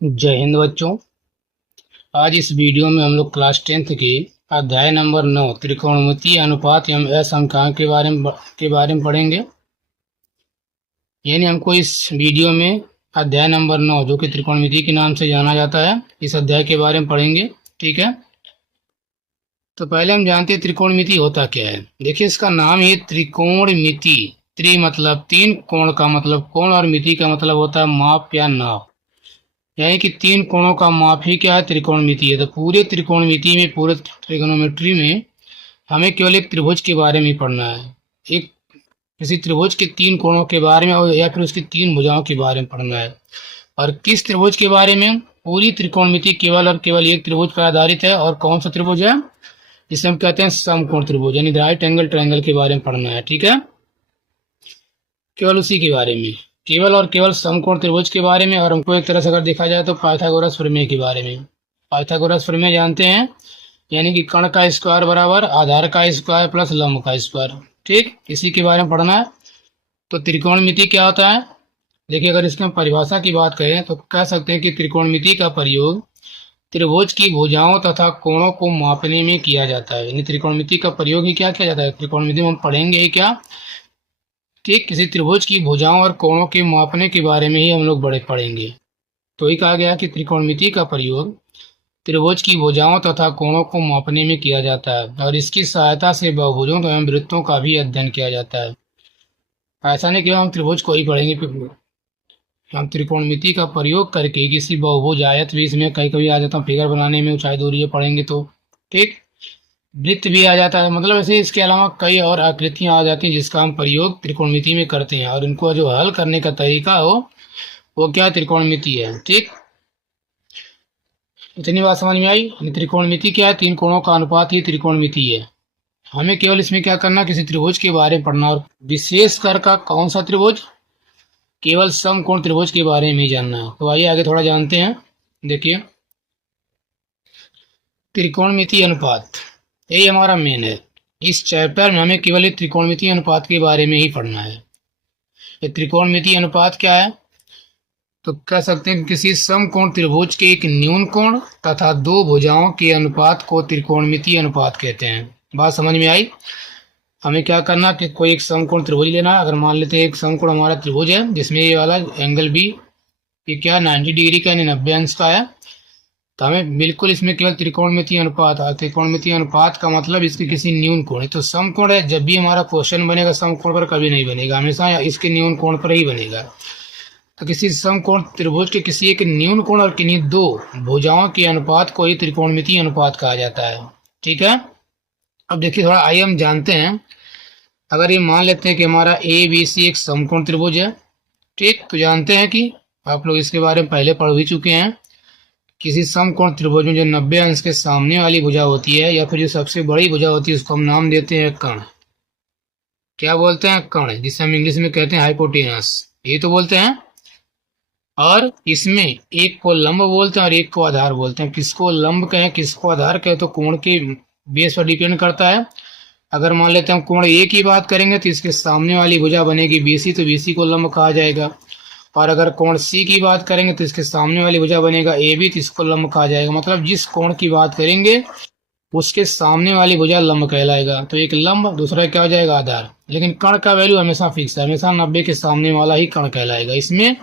जय हिंद बच्चों। आज इस वीडियो में हम लोग क्लास 10th के अध्याय नंबर 9 त्रिकोणमितीय अनुपात एवं असंख्याक के बारे में पढ़ेंगे। यानी हमको इस वीडियो में अध्याय नंबर 9 जो कि त्रिकोणमिति के नाम से जाना जाता है, इस अध्याय के बारे में पढ़ेंगे। ठीक है, तो पहले हम जानते हैं त्रिकोणमिति होता क्या है। देखिए, इसका नाम ही त्रिकोणमिति। त्रि मतलब तीन, कोण का मतलब कोण, और मिति का मतलब होता है माप या नाप। यानी कि तीन कोणों का माप ही क्या है, त्रिकोणमिति है। तो पूरे त्रिकोणमिति में, पूरे ट्रिगोनोमेट्री में हमें केवल एक त्रिभुज के बारे में पढ़ना है। एक किसी त्रिभुज के तीन कोणों के बारे में, और या फिर उसकी तीन भुजाओं के बारे में पढ़ना है। और किस त्रिभुज के बारे में? पूरी त्रिकोणमिति केवल और केवल एक त्रिभुज पर आधारित है। और कौन सा त्रिभुज है? जिसे हम कहते हैं समकोण त्रिभुज, यानी राइट एंगल ट्रायंगल के बारे में पढ़ना है। ठीक है, केवल उसी के बारे में, केवल और केवल समकोण त्रिभुज के बारे में। और हमको एक तरह से अगर देखा जाए तो पाइथागोरस प्रमेय के बारे में। पाइथागोरस प्रमेय जानते हैं, यानी कि कर्ण का स्क्वायर बराबर आधार का स्क्वायर प्लस लंब का स्क्वायर। ठीक, इसी के बारे में पढ़ना है। तो त्रिकोणमिति क्या होता है? देखिए, अगर इसकी हम परिभाषा की बात करें तो कह सकते हैं कि त्रिकोणमिति का प्रयोग त्रिभुज की भुजाओं तथा कोणों को मापने में किया जाता है। यानी त्रिकोणमिति का प्रयोग ही क्या किया जाता है? त्रिकोणमिति में हम पढ़ेंगे ही क्या? ठीक, किसी त्रिभुज की भुजाओं और कोणों के मापने के बारे में ही हम लोग बड़े पढ़ेंगे। तो ही कहा गया कि त्रिकोणमिति का प्रयोग त्रिभुज की भुजाओं तथा कोणों को मापने में किया जाता है, और इसकी सहायता से बहुभुजों एवं वृत्तों का भी अध्ययन किया जाता है। ऐसा नहीं कि हम त्रिभुज को ही पढ़ेंगे, हम त्रिकोणमिति का प्रयोग करके किसी बहुभुज, आयत भी इसमें कहीं कभी आ जाता है, फिगर बनाने में ऊंचाई दूरी पढ़ेंगे तो। ठीक, वृत्त भी आ जाता है, मतलब ऐसे इसके अलावा कई और आकृतियां आ जाती हैं जिसका हम प्रयोग त्रिकोणमिति में करते हैं, और इनको जो हल करने का तरीका हो वो क्या, त्रिकोणमिति है। ठीक, इतनी बात समझ में आई। त्रिकोणमिति क्या है? तीन कोणों का अनुपात ही त्रिकोणमिति है। हमें केवल इसमें क्या करना, किसी त्रिभुज के बारे में पढ़ना, और विशेष कर का कौन सा त्रिभुज? केवल समकोण त्रिभुज के बारे में ही जानना है। तो आइए आगे थोड़ा जानते हैं। देखिए, त्रिकोणमिति अनुपात, यही हमारा मेन है। इस चैप्टर में हमें केवल एक त्रिकोणमिति अनुपात के बारे में ही पढ़ना है। ये त्रिकोणमिति अनुपात क्या है? तो कह सकते हैं कि किसी समकोण त्रिभुज के एक न्यून कोण तथा दो भुजाओं के अनुपात को त्रिकोणमिति अनुपात कहते हैं। बात समझ में आई? हमें क्या करना कि कोई एक समकोण त्रिभुज लेना। अगर मान लेते हैं एक समकोण हमारा त्रिभुज है जिसमें ये वाला एंगल भी ये क्या 90 डिग्री का, यानी 90 अंश का है। तो हमें बिल्कुल इसमें केवल त्रिकोणमिति अनुपात, त्रिकोणमिति अनुपात का मतलब इसके किसी न्यून कोण है। तो समकोण है, जब भी हमारा क्वेश्चन बनेगा समकोण पर कभी नहीं बनेगा, हमेशा इसके न्यून कोण पर ही बनेगा। तो किसी समकोण त्रिभुज के किसी एक न्यून कोण और किन्हीं दो भुजाओं के अनुपात को ही त्रिकोणमिति अनुपात कहा जाता है। ठीक है, अब देखिए थोड़ा आइए हम जानते हैं। अगर ये मान लेते हैं कि हमारा ए बी सी एक समकोण त्रिभुज है। ठीक, तो जानते हैं कि आप लोग इसके बारे में पहले पढ़ भी चुके हैं। किसी समकोण त्रिभुज में जो 90 अंश के सामने वाली भुजा होती है, या फिर जो सबसे बड़ी भुजा होती है, उसको हम नाम देते हैं कर्ण। क्या बोलते हैं? कर्ण, जिसे हम इंग्लिश में कहते हैं हाइपोटेनस, ये तो बोलते हैं। और इसमें एक को लंब बोलते हैं और एक को आधार बोलते हैं। किसको लंब कहें, किसको आधार कहें, तो कोण के बेस पर डिपेंड करता है। अगर मान लेते हैं हम कोण ए की बात करेंगे तो इसके सामने वाली भुजा बनेगी बीसी, तो बीसी को लंब कहा जाएगा। और अगर कोण सी की बात करेंगे तो इसके सामने वाली भुजा बनेगा ए बी, तो इसको लंब कहा जाएगा। मतलब जिस कोण की बात करेंगे उसके सामने वाली भुजा लंब कहलाएगा। तो एक लंब, दूसरा क्या हो जाएगा, आधार। लेकिन कर्ण का वैल्यू हमेशा फिक्स है, हमेशा 90 के सामने वाला ही कर्ण कहलाएगा। इसमें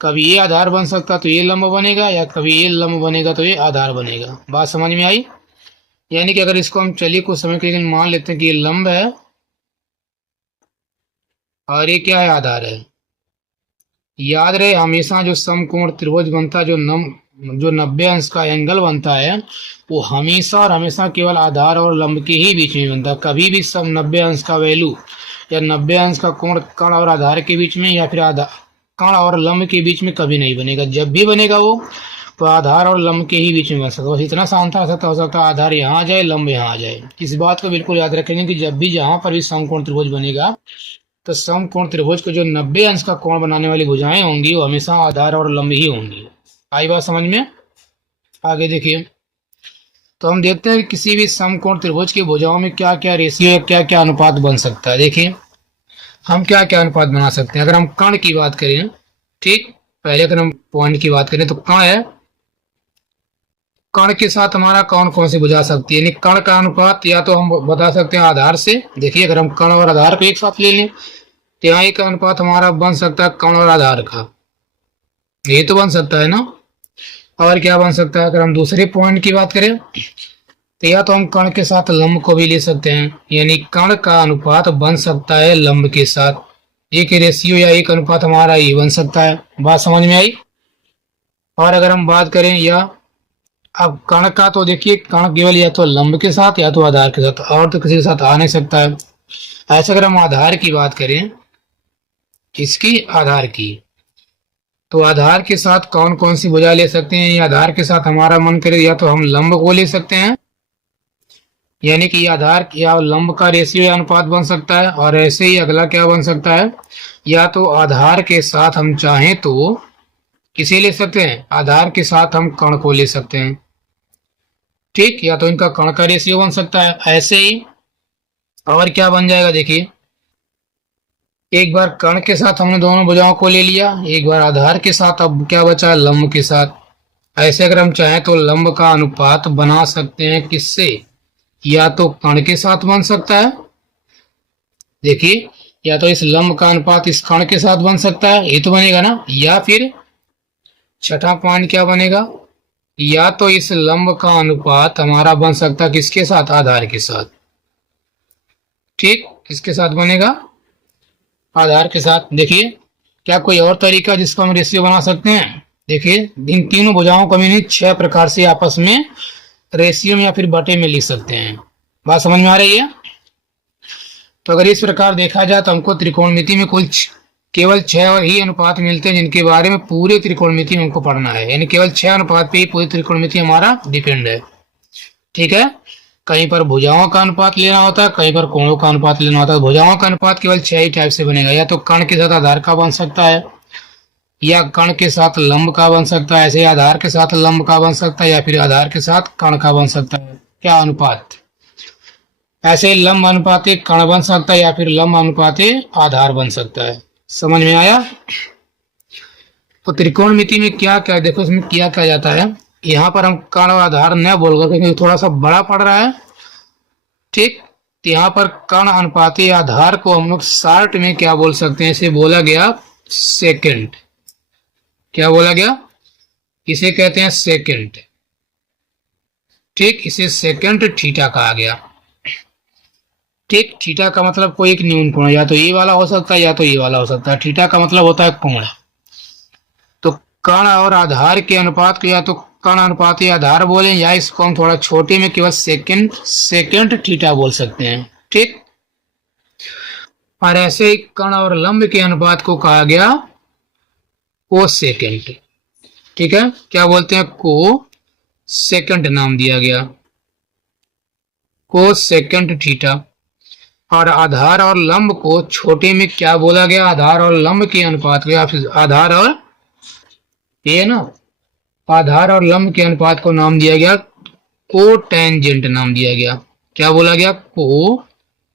कभी ये आधार बन सकता तो ये लंब बनेगा, या कभी ये लंब बनेगा तो ये आधार बनेगा। बात समझ में आई? यानी कि अगर इसको हम चलिए कुछ समय के लिए मान लेते हैं कि ये लंब है और ये क्या है, आधार है। याद रहे, हमेशा जो समकोण त्रिभुज बनता है, जो 90 अंश का एंगल बनता है, वो हमेशा और हमेशा केवल आधार और लंब के ही बीच में बनता है। कभी भी सब 90 अंश का वैल्यू या 90 अंश का कोण कर्ण और आधार के बीच में, या फिर कर्ण और लंब के बीच में कभी नहीं बनेगा। जब भी बनेगा वो तो आधार और लंब के ही बीच में बन सकता है। बस इतना सा अंतर हो सकता है आधार यहाँ आ जाए, लंब यहाँ आ जाए। इस बात को बिल्कुल याद रखेंगे कि जब भी जहाँ पर भी समकोण त्रिभुज बनेगा तो समकोण त्रिभुज को जो 90 अंश का कोण बनाने वाली भुजाएं होंगी वो हमेशा आधार और लंब ही होंगी। आई बात समझ में? आगे देखिए, तो हम देखते हैं कि किसी भी समकोण त्रिभुज की भुजाओं में क्या क्या रेशियो या क्या क्या अनुपात बन सकता है। देखिए, हम क्या क्या अनुपात बना सकते हैं। अगर हम कर्ण की बात करें, ठीक, पहले अगर हम पॉइंट की बात करें तो कण है, कण के साथ हमारा कौन कौन सी भुजा सकती है, यानी कण का अनुपात या तो हम बता सकते हैं आधार से। देखिए अगर हम कण और आधार को एक साथ ले लें तो यहाँ एक अनुपात हमारा बन सकता है कण और आधार का, ये तो बन सकता है ना। और क्या बन सकता है, अगर हम दूसरे पॉइंट की बात करें तो या तो हम कण के साथ लंब को भी ले सकते हैं, यानी कण का अनुपात बन सकता है लंब के साथ, एक रेशियो या एक अनुपात हमारा ये बन सकता है। बात समझ में आई। और अगर हम बात करें या अब कण का, तो देखिए कण केवल या तो लंब के साथ या तो आधार के साथ, और तो किसी के साथ आ नहीं सकता है। ऐसे अगर हम आधार की बात करें, इसकी आधार की, तो आधार के साथ कौन कौन सी भुजा ले सकते हैं, या आधार के साथ हमारा मन करे या तो हम लंब को ले सकते हैं, यानी कि आधार या लंब का रेशियो या अनुपात बन सकता है। और ऐसे ही अगला क्या बन सकता है, या तो आधार के साथ हम चाहें तो किसे ले सकते हैं, आधार के साथ हम कण को ले सकते हैं, ठीक, या तो इनका कण का रेशियो बन सकता है। ऐसे ही और क्या बन जाएगा, देखिए एक बार कण के साथ हमने दोनों भुजाओं को ले लिया, एक बार आधार के साथ, अब क्या बचा लंब के साथ। ऐसे अगर हम चाहें तो लंब का अनुपात बना सकते हैं किससे, या तो कण के साथ बन सकता है, देखिए या तो इस लंब का अनुपात इस कण के साथ बन सकता है, ये तो बनेगा ना, या फिर छठा पॉइंट क्या बनेगा, या तो इस लंब का अनुपात हमारा बन सकता है किसके साथ, आधार के साथ, ठीक, किसके साथ बनेगा, आधार के साथ। देखिए क्या कोई और तरीका जिसको हम रेशियो बना सकते हैं, देखिए इन तीनों भुजाओं को हम 6 प्रकार से आपस में रेशियो में या फिर बटे में लिख सकते हैं। बात समझ में आ रही है। तो अगर इस प्रकार देखा जाए तो हमको त्रिकोणमिति में कुल केवल 6 ही अनुपात मिलते हैं जिनके बारे में पूरे त्रिकोणमिति में हमको पढ़ना है, यानी केवल 6 अनुपात पे ही पूरी त्रिकोणमिति हमारा डिपेंड है, ठीक है। कहीं पर भुजाओं का अनुपात लेना होता है, कहीं पर कोणों का अनुपात लेना होता है। भुजाओं का अनुपात केवल 6 ही टाइप से बनेगा, या तो कण के साथ आधार का बन सकता है, या कण के साथ लंब का बन सकता है, ऐसे आधार के साथ लंब का बन सकता है, या फिर आधार के साथ कण का बन सकता है। क्या अनुपात, ऐसे लंब अनुपाते कण बन सकता है, या फिर लंब अनुपाते आधार बन सकता है। समझ में आया। तो त्रिकोणमिति में क्या क्या, देखो इसमें क्या क्या जाता है, यहाँ पर हम कण और आधार न बोलकर, क्योंकि थोड़ा सा बड़ा पड़ रहा है, ठीक, तो यहाँ पर कण अनुपाती आधार को हम लोग शॉर्ट में क्या बोल सकते हैं, इसे बोला गया सेकंड। क्या बोला गया, इसे कहते हैं सेकंड, ठीक, इसे सेकंड थीटा कहा गया, ठीक। थीटा का मतलब कोई एक न्यून कोण, या तो ये वाला हो सकता है या तो ये वाला हो सकता है। थीटा का मतलब होता है कोण। तो कण और आधार के अनुपात को या तो कण अनुपाती आधार बोले, या इसको हम थोड़ा छोटे में केवल सेकंड थीटा बोल सकते हैं, ठीक। और ऐसे ही कण और लंब के अनुपात को कहा गया कोसेकेंड, ठीक है। क्या बोलते हैं, कोसेकेंड नाम दिया गया, कोसेकेंड थीटा। और आधार और लंब को छोटे में क्या बोला गया, आधार और लंब के अनुपात को, या फिर आधार और ये ना, आधार और लंब के अनुपात को नाम दिया गया कोटेंजेंट नाम दिया गया। क्या बोला गया, कोटेंजेंट,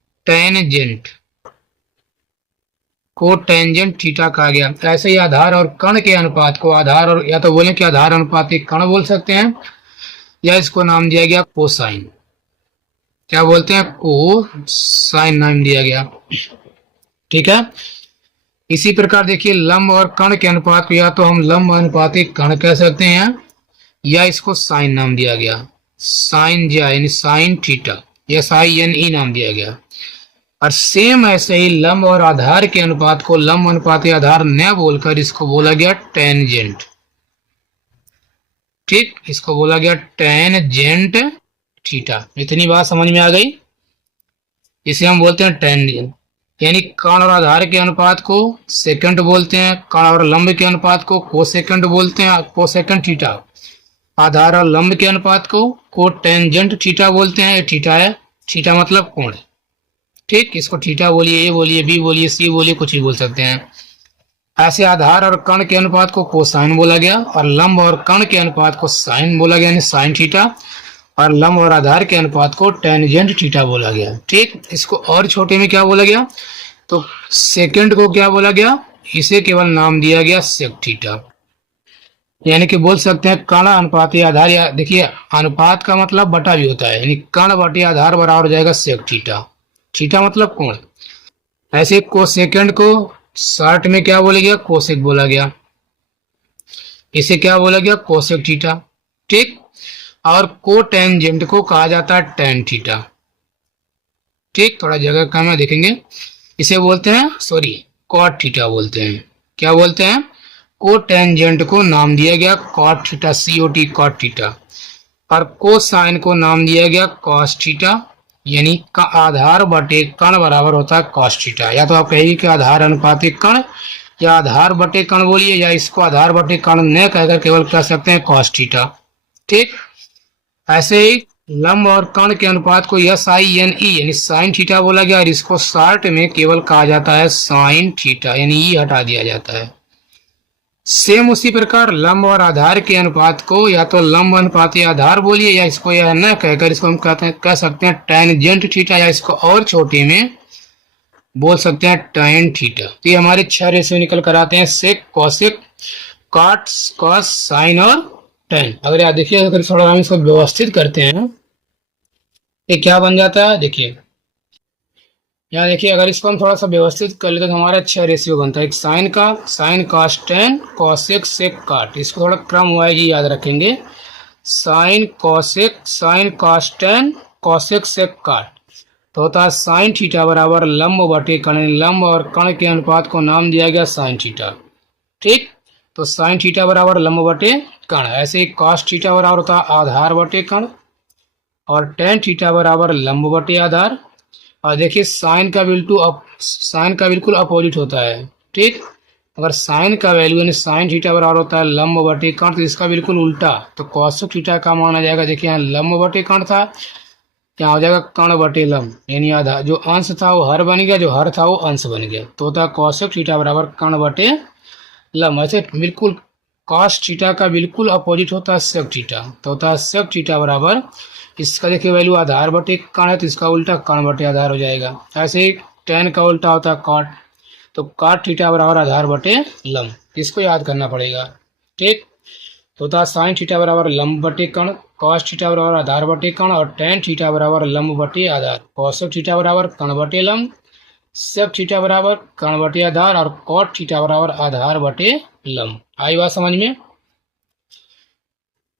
कोटेंजेंट थीटा कहा गया। ऐसे ही आधार और कण के अनुपात को, आधार और, या तो बोले कि आधार अनुपात एक कण बोल सकते हैं, या इसको नाम दिया गया कोसाइन। क्या बोलते हैं, कोसाइन नाम दिया गया, ठीक है। इसी प्रकार देखिए लंब और कण के अनुपात को या तो हम लंब अनुपाती कण कह सकते हैं, या इसको साइन नाम दिया गया, साइन यानी साइन थीटा, या SINE नाम दिया गया। और सेम ऐसे ही लंब और आधार के अनुपात को लंब अनुपाती आधार न बोलकर इसको बोला गया टेंजेंट, ठीक, इसको बोला गया टेंजेंट थीटा। इतनी बात समझ में आ गई। इसे हम बोलते हैं टेंजेंट, यानी कण और आधार के अनुपात को सेकंड बोलते हैं, कण और लंब के अनुपात को कोसेकंड बोलते हैं, कोसेकंड थीटा। आधार और लंब के अनुपात को कोटेंजेंट थीटा बोलते हैं। थीटा है, थीटा मतलब कोण, ठीक, इसको थीटा बोलिए, ए बोलिए, बी बोलिए, सी बोलिए, कुछ भी बोल सकते हैं। ऐसे आधार और कण के अनुपात को कोसाइन बोला गया, और लंब और कण के अनुपात को साइन बोला गया, यानी साइन थीटा। और लंब और आधार के अनुपात को टेंजेंट थीटा बोला गया, ठीक। इसको और छोटे में क्या बोला गया, तो सेकंड को क्या बोला गया, इसे केवल नाम दिया गया सेक थीटा, यानी कि बोल सकते हैं कर्ण अनुपात या आधार, या देखिए अनुपात का मतलब बटा भी होता है, यानी कर्ण बटे आधार बराबर हो जाएगा सेक थीटा। थीटा मतलब कोण। ऐसे कोसेकेंड को शॉर्ट में क्या बोला गया, कोसेक बोला गया, इसे क्या बोला गया, कोसेक थीटा। ठीक। और को टेंजेंट को कहा जाता है टेन थीटा। ठीक, थोड़ा जगह कम है, देखेंगे। इसे बोलते हैं, सॉरी, कॉट थीटा बोलते हैं। क्या बोलते हैं, को टेंजेंट को नाम दिया गया cot theta, COT cot theta. और को साइन को नाम दिया गया कॉस थीटा, यानी का आधार बटे कर्ण बराबर होता है कॉस थीटा। या तो आप कहिए कि आधार अनुपात कर्ण, या आधार बटे कर्ण बोलिए, या इसको आधार बटे कर्ण न कहकर केवल कह सकते हैं कॉस थीटा। ठीक। ऐसे ही लंब और कर्ण के अनुपात को SINE यानी साइन थीटा बोला गया, और इसको शॉर्ट में केवल कहा जाता है साइन थीटा, यानी ई हटा दिया जाता है। सेम उसी प्रकार लंब और आधार के अनुपात को या तो लंब अनुपात या आधार बोलिए, या इसको यह न कहकर इसको हम कहते हैं, कह सकते हैं टेंजेंट थीटा, या इसको और छोटे में बोल सकते हैं tan थीटा। तो ये हमारे 6 रेशियो निकल कर आते हैं, सेक, कॉसेक, कॉट, कॉस, साइन और tan। अगर आप देखिए, अगर थोड़ा हम इसको व्यवस्थित करते हैं, ये क्या बन जाता है, देखिए यहाँ देखिए, अगर इसको हम थोड़ा सा व्यवस्थित कर लेते तो हमारा 6 रेशियो बनता है। एक साइन का, sin cos tan, cosec, sec, cot. इसको थोड़ा क्रम वाइज ही याद रखेंगे, sin cosec, sin cos tan, cosec, sec, cot. तो होता है साइन थीटा बराबर लंब बटे कर्ण। लंब और कर्ण के अनुपात को नाम दिया गया साइन थीटा। ठीक। तो साइन थीटा बराबर लंब बटे कर्ण। ऐसे ही कॉस थीटा बराबर होता है आधार बटे कर्ण, और टेन थीटा बराबर लंब बटे आधार। और देखिए साइन का बिल्कुल अपोजिट होता है। ठीक। अगर साइन का वैल्यू यानी साइन थीटा बराबर होता है लंब बटे कर्ण, तो इसका बिल्कुल उल्टा, तो कॉसेक थीटा का माना जाएगा। देखिए यहाँ लंब बटे कर्ण था, क्या हो जाएगा कर्ण बटे लंब, यानी आधा जो अंश था वो हर बन गया, जो हर था वो अंश बन गया। तो होता है कॉसेक थीटा बराबर कर्ण बटे लंब। ऐसे बिल्कुल कॉस थीटा का बिल्कुल अपोजिट होता है सेक थीटा। तो होता है सेक थीटा बराबर, इसका देखिए वैल्यू आधार बटे कर्ण है, तो इसका उल्टा कर्ण बटे आधार हो जाएगा। ऐसे ही टेन का उल्टा होता है कॉट, तो कॉट थीटा बराबर आधार बटे लंब, इसको याद करना पड़ेगा। ठीक। तो होता है साइन थीटा बराबर लंब बटे कर्ण, कॉस थीटा बराबर आधार बटे कर्ण, और टेन थीटा बराबर लंब बटे आधार। कॉसेक थीटा बराबर कर्ण बटे लंब, सेक थीटा बराबर कर्ण बटे आधार, और कॉट थीटा बराबर आधार बटे लंब। आई बात समझ में।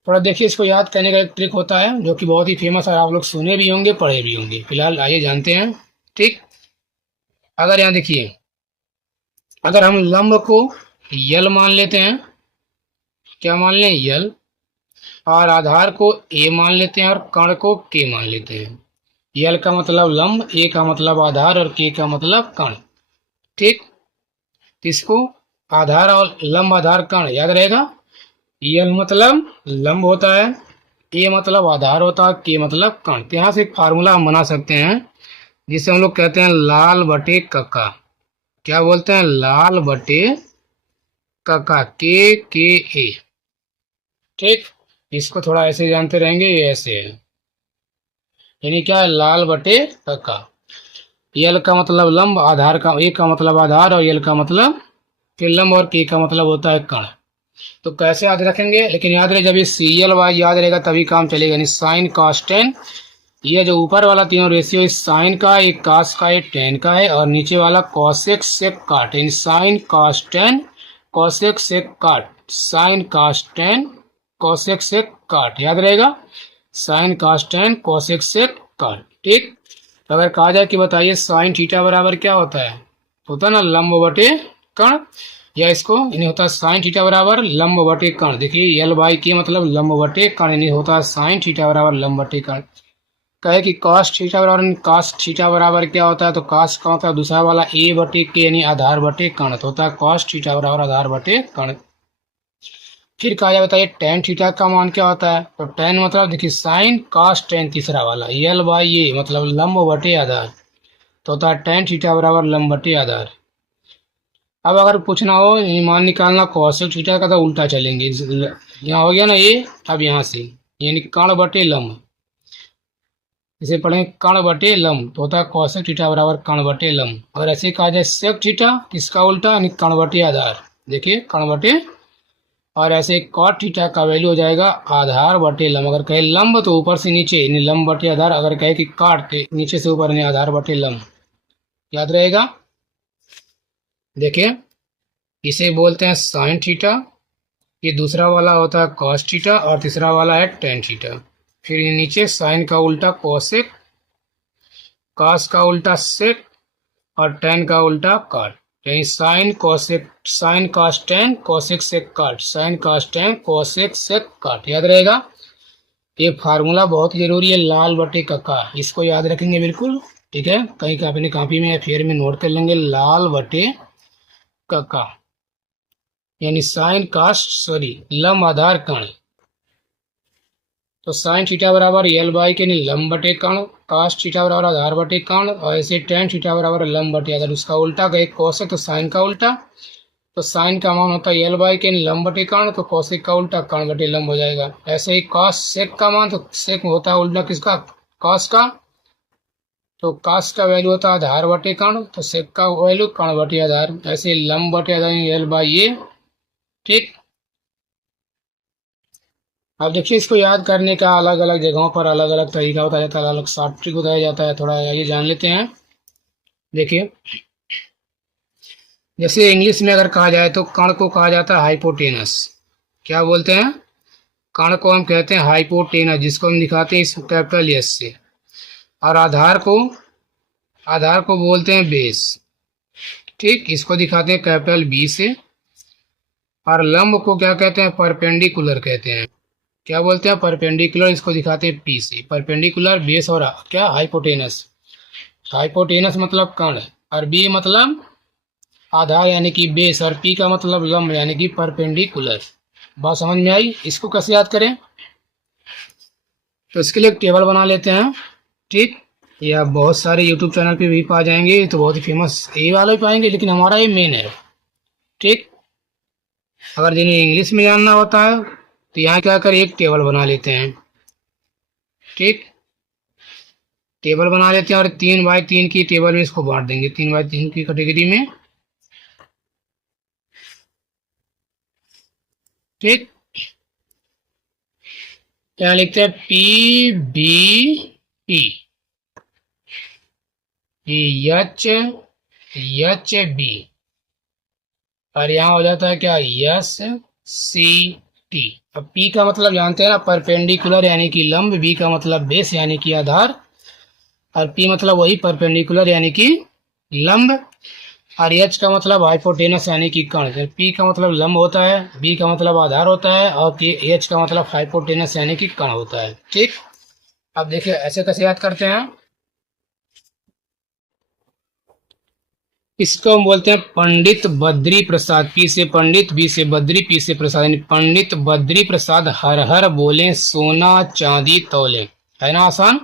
थोड़ा देखिए, इसको याद करने का एक ट्रिक होता है जो कि बहुत ही फेमस है, आप लोग सुने भी होंगे, पढ़े भी होंगे। फिलहाल आइए जानते हैं। ठीक। अगर यहाँ देखिए, अगर हम लंब को यल मान लेते हैं, क्या मान लें, यल, और आधार को ए मान लेते हैं, और कर्ण को के मान लेते हैं। यल का मतलब लंब, ए का मतलब आधार, और के का मतलब कर्ण। ठीक। तो इसको आधार और लंब आधार कर्ण याद रहेगा। यल मतलब लंब होता है, ए मतलब आधार होता है, के मतलब कर्ण। तो यहाँ से एक फार्मूला हम बना सकते हैं, जिसे हम लोग कहते हैं लाल बटे कका। क्या बोलते हैं, लाल बटे कका, के ए। ठीक। इसको थोड़ा ऐसे जानते रहेंगे, ये ऐसे है, यानी क्या है, लाल बटे कका। यल का मतलब लंब, आधार का, ए का मतलब आधार, और यल का मतलब फिर लंब, और के का मतलब होता है कर्ण। तो कैसे याद रखेंगे, लेकिन याद रहे जब ये सीरियल वाइज याद रहेगा तभी काम चलेगा। यानी साइन कॉस टेन, ये जो ऊपर वाला तीनों रेशियो, इस साइन का, एक कॉस का, एक टेन का है, और नीचे वाला कॉसेक सेक काट, यानी sin cos tan, cosec sec cot, sin cos tan, cosec sec cot, याद रहेगा, sin cos tan, cosec sec cot. ठीक। तो अगर कहा जाए कि बताइए साइन थीटा बराबर क्या होता है, होता है ना लंब बटे कर्ण, या इसको यानी होता है साइन थीटा बराबर लंब बटे कर्ण। देखिए यल बाई के मतलब लंब बटे कर्ण, यानी होता है साइन थीटा बराबर लंब बटे कर्ण। कहे कि कॉस थीटा बराबर, कॉस थीटा बराबर क्या होता है, तो कॉस का होता है दूसरा वाला ए बटे के, यानी आधार बटे कर्ण। तो होता है कॉस थीटा बराबर आधार बटे कर्ण। फिर कहा जाए बताइए टेन थीटा का मान क्या होता है, तो टेन मतलब देखिए साइन कॉस टेन तीसरा वाला, यल बाई ए मतलब लंब बटे आधार। तो होता है टेन थीटा बराबर लंब बटे आधार। अब अगर पूछना हो मान निकालना कॉसेक थीटा का, तो उल्टा चलेंगे। यहाँ हो गया ना ये, अब यहाँ से यानी कर्ण बटे लंब, इसे पढ़ेंगे कर्ण बटे लंब, तो होता है कॉसेक थीटा बराबर कर्ण बटे लंब। अगर ऐसे कहा जाए सेक थीटा, इसका उल्टा यानी कर्ण बटे आधार। देखिए कर्ण बटे और ऐसे कॉट थीटा का वैल्यू हो जाएगा आधार बटे लंब। अगर कहे लंब तो ऊपर से नीचे यानी लंब बटे आधार, अगर कहे कि काट तो नीचे से ऊपर यानी आधार बटे लंब। याद रहेगा। देखिए इसे बोलते हैं साइन थीटा, ये दूसरा वाला होता है कॉस थीटा और तीसरा वाला है टेन थीटा। फिर ये नीचे साइन का उल्टा कोसेक, कॉस का उल्टा सेक और टेन का उल्टा काट। यानी sin cosec, sin cos tan cosec sec cot, sin cos tan cosec sec cot. याद रहेगा। ये फार्मूला बहुत जरूरी है, लाल बटे का, इसको याद रखेंगे बिल्कुल। ठीक है, कहीं का अपनी कॉपी में या फेयर में नोट कर लेंगे, लाल बटे का यानी साइन कास्ट सॉरी लंब आधार कण। तो साइन थीटा बराबर एल बाई के लंब बटे कण, कास्ट थीटा बराबर आधार बटे कण, और ऐसे टेन थीटा बराबर लंब बटे। अगर उसका उल्टा कहे कोसेक तो साइन का उल्टा, तो साइन का मान होता है एल बाई के लंब बटे कण, तो कोसेक का उल्टा कण बटे लंब हो जाएगा। ऐसे ही कॉस सेक का मान, तो सेक होता है उल्टा किसका, कॉस का, तो कॉस का वैल्यू होता है आधार बटे कण, तो सेक का वैल्यू कण बटे आधार। ऐसे लंब बटे आधार एल बाई ए। ठीक, अब देखिए इसको याद करने का अलग अलग जगहों पर अलग अलग तरीका बताया जाता है, अलग शॉर्ट ट्रिक बताया जाता है। थोड़ा ये जान लेते हैं। देखिए जैसे इंग्लिश में अगर कहा जाए तो कण को कहा जाता है हाइपोटेनस। क्या बोलते हैं, कण को हम कहते हैं हाइपोटेनस, जिसको हम दिखाते हैं इस कैपिटल एस से। और आधार को बोलते हैं बेस। ठीक, इसको दिखाते हैं कैपिटल बी से। और लंब को क्या कहते हैं, परपेंडिकुलर कहते हैं। क्या बोलते हैं, परपेंडिकुलर, इसको दिखाते हैं पी से। परपेंडिकुलर, बेस और क्या, हाइपोटेनस। हाइपोटेनस मतलब कण, और बी मतलब आधार यानी कि बेस, और पी का मतलब लंब यानी कि परपेंडिकुलर। बात समझ में आई। इसको कैसे याद करें, तो इसके लिए एक टेबल बना लेते हैं। ठीक, या बहुत सारे यूट्यूब चैनल पे भी पा जाएंगे, तो बहुत ही फेमस ये वाला भी पाएंगे, लेकिन हमारा ये मेन है। ठीक, अगर जिन्हें इंग्लिश में जानना होता है तो यहाँ क्या कर एक टेबल बना लेते हैं। ठीक, टेबल बना लेते हैं और 3x3 की टेबल में इसको बांट देंगे, 3x3 की कैटेगरी में। ठीक, यहाँ लिखते हैं P B P, H H B, और यहाँ हो जाता है क्या, एस सी टी। अब पी का मतलब जानते हैं ना, परपेंडिकुलर यानी कि लंब, बी का मतलब बेस यानी कि आधार, और पी मतलब वही परपेंडिकुलर यानी कि लंब, और एच का मतलब हाइपोटेनस यानी कि कण। पी का मतलब लंब होता है, बी का मतलब आधार होता है, और एच का मतलब हाइपोटेनस यानी कि कण होता है। ठीक, अब देखिए ऐसे कैसे याद करते हैं। इसको हम बोलते हैं पंडित बद्री प्रसाद। पी से पंडित, बी से बद्री, पी से प्रसाद, यानी पंडित बद्री प्रसाद हर हर बोले सोना चांदी तौले। है ना आसान।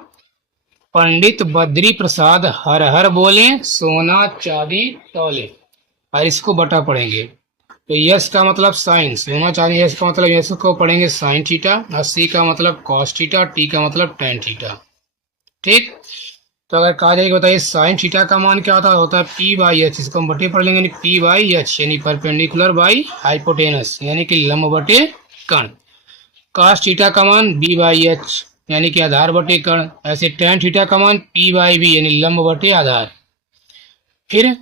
पंडित बद्री प्रसाद हर हर बोले सोना चांदी तौले, और इसको बटा पढ़ेंगे। तो यस का मतलब साइन, सोना चांदी, यस का मतलब यस को पढ़ेंगे साइन थीटा, और सी का मतलब कॉस थीटा, टी का मतलब टेन थीटा। ठीक, तो अगर कहा जाए बताइए साइन थीटा का मान क्या होता है पी बाई एच, इसको हम बटे पढ़ लेंगे, पी बाई एच यानी परपेंडिकुलर बाई हाइपोटेनस यानी कि लंब बटे कण। कॉस थीटा का मान बी बाई एच यानी कि आधार बटे कण। ऐसे टेन थीटा का मान पी बाई बी यानी लंब बटे आधार। फिर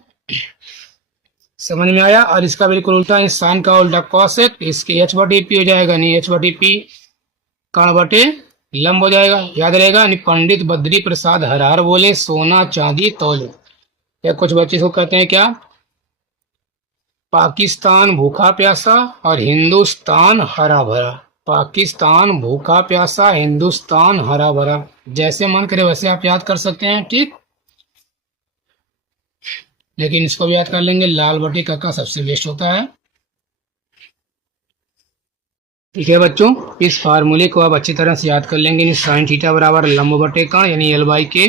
समझ में आया। और इसका बिल्कुल उल्टा, साइन का उल्टा कॉसेक, इसके एच बटे पी हो जाएगा, नहीं एच बटे पी कण बटे लंब हो जाएगा। याद रहेगा। पंडित बद्री प्रसाद हर हर बोले सोना चांदी तौले। या कुछ बच्चे इसको कहते हैं क्या, पाकिस्तान भूखा प्यासा और हिंदुस्तान हरा भरा। पाकिस्तान भूखा प्यासा, हिंदुस्तान हरा भरा। जैसे मन करे वैसे आप याद कर सकते हैं। ठीक, लेकिन इसको भी याद कर लेंगे, लाल बटे का सबसे बेस्ट होता है। ठीक है बच्चों, इस फार्मूले को आप अच्छी तरह से याद कर लेंगे। साइन थीटा बराबर लंब बटे कण यानी एल बाई के,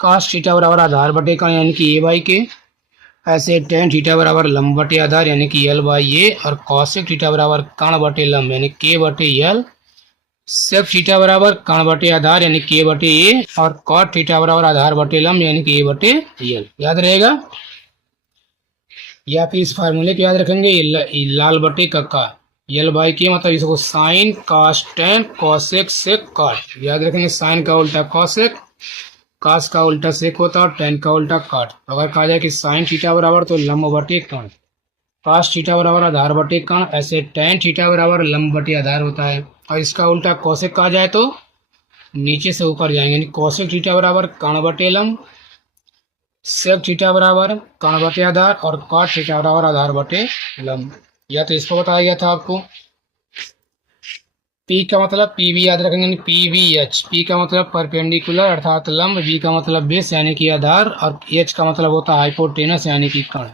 कॉस थीटा बराबर आधार बटे कण यानी कि ए बाई के, ऐसे टेन थीटा बराबर लंब बटे आधार यानी कि एल बाई ए, और कॉसेक थीटा बराबर कण बटे लंब यानी के बटे एल, सेक थीटा बराबर कण बटे आधार यानी के बटे ए, और कॉट थीटा बराबर आधार बटे लंब यानी कि ए बटे एल। याद रहेगा। या फिर इस फार्मूले को याद रखेंगे, लाल बटे का, यल बाई के मतलब इसको sine cos tan cosec sec cot, याद रखेंगे साइन का उल्टा कॉसेक, कॉस का उल्टा सेक होता है और टेन का उल्टा कॉट। अगर कहा जाए कि साइन थीटा बराबर तो लंब बटे कण, कॉस थीटा बराबर आधार बटे कण, ऐसे टेन थीटा बराबर लंब बटे आधार होता है। और इसका उल्टा कॉसेक कहा जाए तो नीचे से ऊपर जाएंगे, यानी कॉसेक थीटा बराबर कण बटे लंब, सेक थीटा बराबर कण बटे आधार और कॉट थीटा बराबर आधार बटे लंब। या तो इसको बताया गया था आपको। पी का मतलब पी भी याद रखेंगे, पी वी एच। पी का मतलब परपेंडिकुलर अर्थात लंब, वी का मतलब बेस यानी कि आधार, और एच का मतलब होता है हाइपोटेनस यानी कि कण।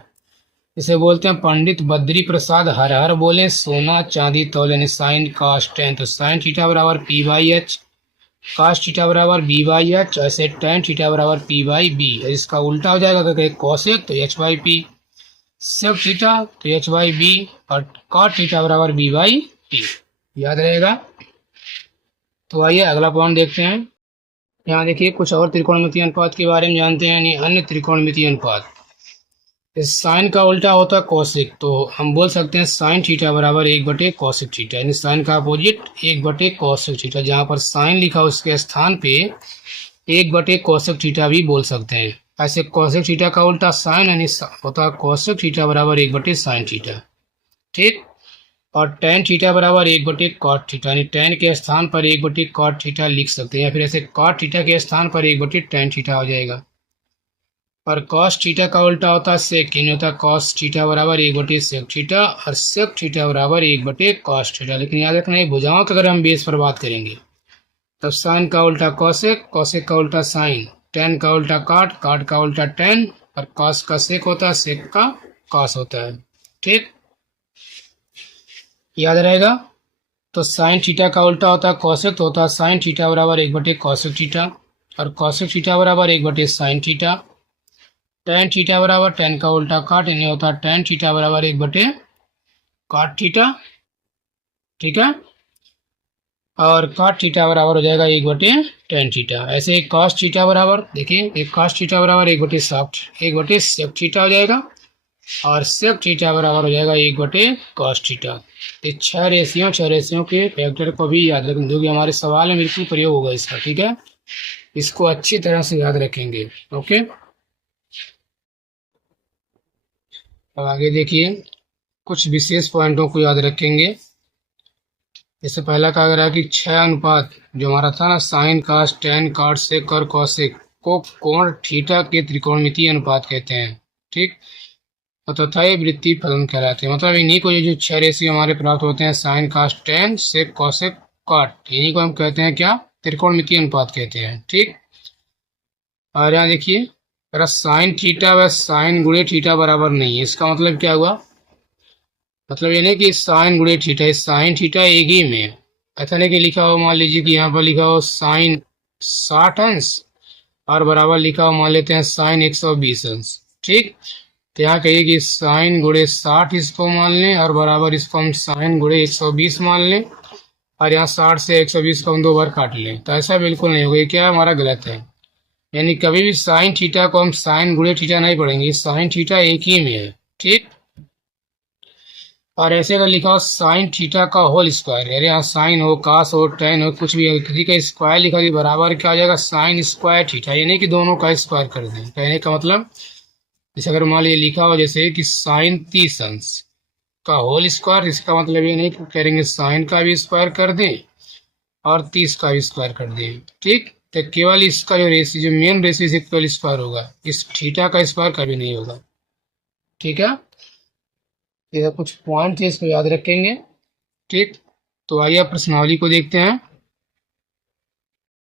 इसे बोलते हैं पंडित बद्री प्रसाद हर हर बोले सोना चांदी तौले, साइन कॉस टेन। तो साइन थीटा बराबर P by H, cos theta बराबर बी बाई एच, ऐसे टेन थीटा बराबर पी बाई बी। इसका उल्टा हो जाएगा तो कॉसेक तो H by P, sec theta तो एच बाई बी, और कॉट थीटा बराबर बी बाई पी, याद रहेगा। तो आइए अगला पॉइंट देखते हैं। यहाँ देखिए कुछ और त्रिकोणमितीय अनुपात के बारे में जानते हैं, यानी अन्य त्रिकोणमितीय अनुपात। इस साइन का उल्टा होता है कॉसिक, तो हम बोल सकते हैं साइन थीटा बराबर एक बटे कॉसिक थीटा, यानी साइन का अपोजिट एक बटे कॉसिक थीटा। जहाँ पर साइन लिखा उसके स्थान पे एक बटे कॉसिक थीटा भी बोल सकते हैं। ऐसे कॉसिक थीटा का उल्टा साइन यानी होता है कॉसिक थीटा बराबर एक बटे साइन थीटा, ठीक। और टेन थीटा बराबर एक बटे कॉट थीटा, यानी टेन के स्थान पर एक बटे कॉट थीटा लिख सकते हैं, या फिर ऐसे कॉट थीटा के स्थान पर एक बटे टेन थीटा हो जाएगा। और कॉस थीटा का उल्टा होता है सेक, यानी होता है कॉस थीटा बराबर एक बटे सेक थीटा, और सेक थीटा बराबर एक बटे कॉस थीटा। लेकिन याद रखना भुजाओं के अगर हम बेस पर बात करेंगे तब साइन का उल्टा कॉसेक, कॉसेक का उल्टा साइन, टेन का उल्टा कॉट, कॉट का उल्टा टेन, और कॉस का सेक होता है, सेक का कॉस होता है, ठीक, याद रहेगा। तो साइन थीटा का उल्टा होता है कॉसेक, तो होता है साइन थीटा बराबर एक बटे कॉसेक थीटा, और कॉसेक थीटा बराबर एक बटे साइन थीटा। टेन थीटा बराबर टेन का उल्टा कॉट, यानी होता है टेन थीटा बराबर एक बटे कॉट थीटा, ठीक है। और कॉट थीटा बराबर हो जाएगा एक बटे टेन थीटा। ऐसे एक कॉस थीटा बराबर देखिए, एक कॉस थीटा बराबर एक बटे साठ एक बटे सेक थीटा हो जाएगा, और सेक थीटा बराबर हो जाएगा एक बटे कॉस थीटा। तो छह रेशियो के फैक्टर को भी याद रखें, जो कि हमारे सवाल में बिल्कुल प्रयोग होगा इसका, ठीक है। इसको अच्छी तरह से याद रखेंगे, ओके। अब आगे देखिए कुछ विशेष पॉइंटों को याद रखेंगे। इससे पहला कहा गया कि छह अनुपात जो हमारा था ना, sine cos tan cot sec और कॉसेक को कोण थीटा के त्रिकोणमितीय अनुपात कहते हैं, ठीक। तथा ये वृत्तीय फलन कहलाते हैं। मतलब इन्हीं को ये जो छह रेशियो हमारे प्राप्त होते हैं, sine cos tan sec cosec cot, इन्हीं को हम कहते हैं क्या, त्रिकोणमितीय अनुपात कहते हैं, ठीक। और यहाँ देखिए अगर साइन थीटा व साइन गुणे थीटा बराबर नहीं है, इसका मतलब क्या हुआ, मतलब ये नहीं कि साइन गुणे थीटा, साइन थीटा एक ही में है। ऐसा नहीं कि लिखा हो, मान लीजिए कि यहाँ पर लिखा हो साइन 60 अंश और बराबर लिखा हो मान लेते हैं साइन 120 अंश, ठीक। तो यहाँ कहिए कि साइन गुणे 60 इसको मान लें और बराबर इसको हम साइन गुणे 120 मान लें, और यहाँ 60 से 120 को हम दो बार काट लें, तो ऐसा बिल्कुल नहीं होगा, क्या हमारा गलत है। यानी कभी भी साइन थीटा को हम साइन गुणे थीटा नहीं पढ़ेंगे, साइन थीटा एक ही में है, ठीक। और ऐसे अगर लिखा हो साइन थीटा का होल स्क्वायर, अरे यहाँ साइन हो कास हो टेन हो कुछ भी किसी का स्क्वायर लिखा तो बराबर क्या हो जाएगा, साइन स्क्वायर थीटा, यानी कि दोनों का स्क्वायर कर दें। कहने का मतलब जैसे अगर मान लीजिए लिखा हो जैसे कि साइन 30 अंश का होल स्क्वायर, इसका मतलब ये नहीं करेंगे साइन का भी स्क्वायर कर दें और 30 का भी स्क्वायर कर दें, ठीक। तो केवल इसका जो रेशियो जो मेन रेशियो से केवल स्क्वायर होगा, इस थीटा का स्क्वायर कभी नहीं होगा, ठीक है। ये कुछ पॉइंट है, इसको याद रखेंगे, ठीक। तो आइए प्रश्नावली को देखते हैं।